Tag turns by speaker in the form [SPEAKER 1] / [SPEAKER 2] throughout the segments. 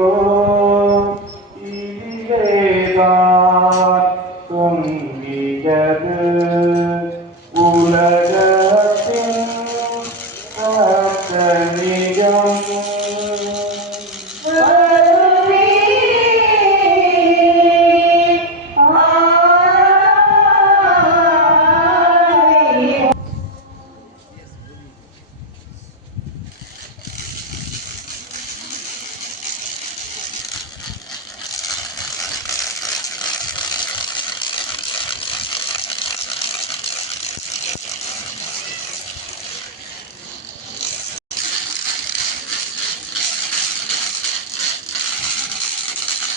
[SPEAKER 1] Oh.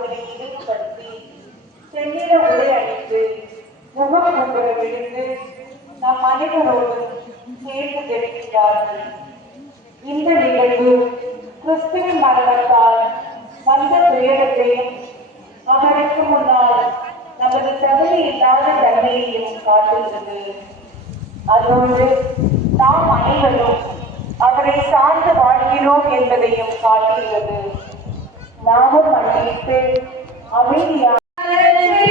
[SPEAKER 1] அவர்களை இணைப்படுத்தி செல்லிட உரை அளித்து முகம் முகர விழுந்து நம் அனைவரோடும் சேர்ந்து தெரிவித்தார்கள் இந்த நிகழ்வு கிறிஸ்துவின் மரணத்தால் வந்த துயரத்தையும் அவருக்கு முன்னால் நமது தகுதி இல்லாத தன்மையையும் காட்டுகிறது. அதோடு நாம் அனைவரும் அவரை சார்ந்து வாழ்கிறோம் என்பதையும் காட்டுகிறது.
[SPEAKER 2] नाम पंडित अमीर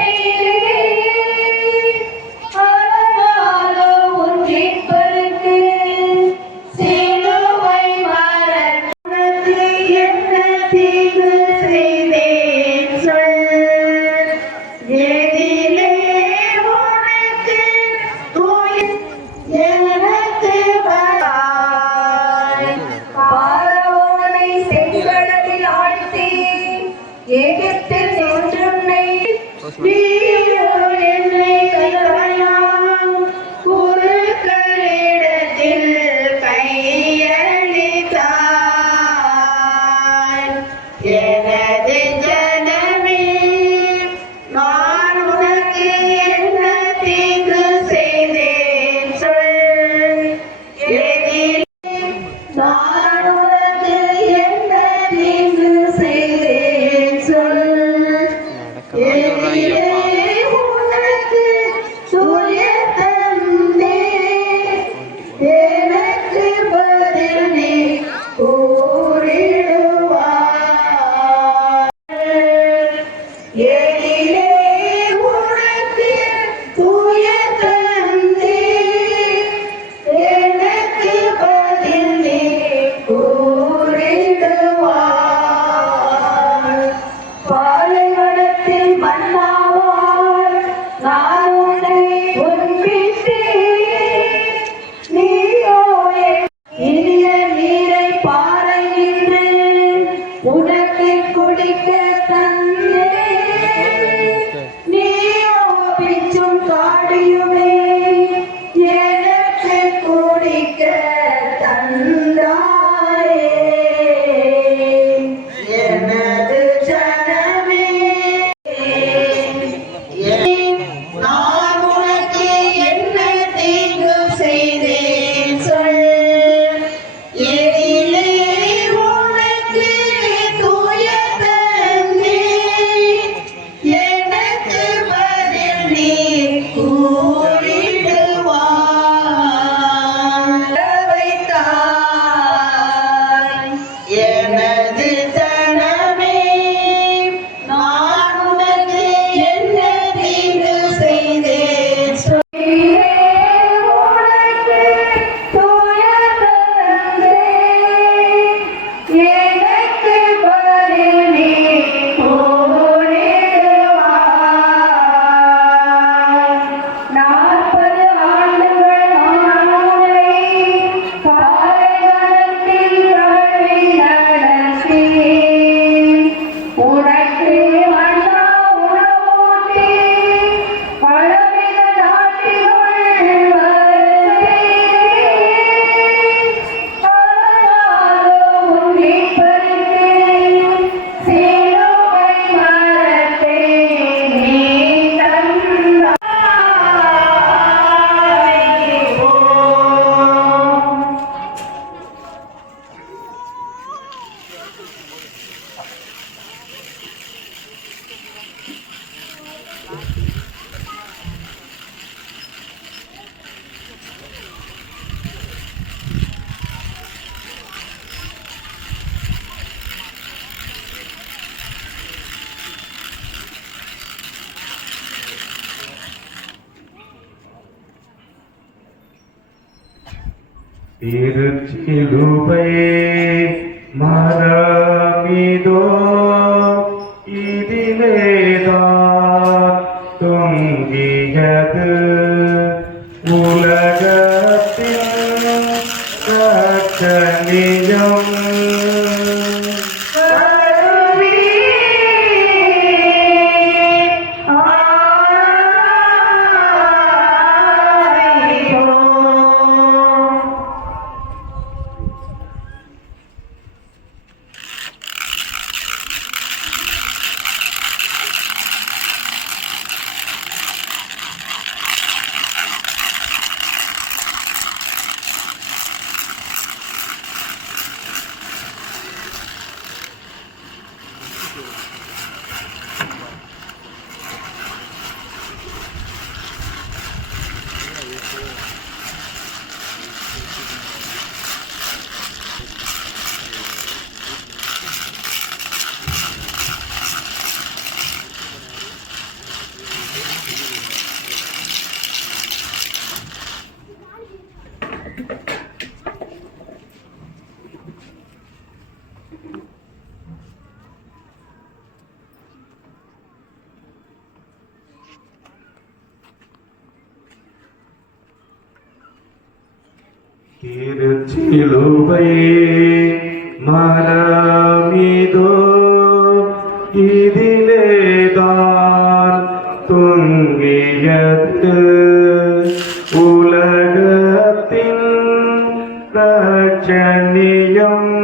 [SPEAKER 2] tan
[SPEAKER 3] திருச்சிலுவை மரமிதோ இதிலேதான் தொங்கியது. உலகத்தின் கற்ற திருச்சிலுவை மரமிதோ இதிலேதான் தொங்கியது. உலகத்தின் ரச்சனியம்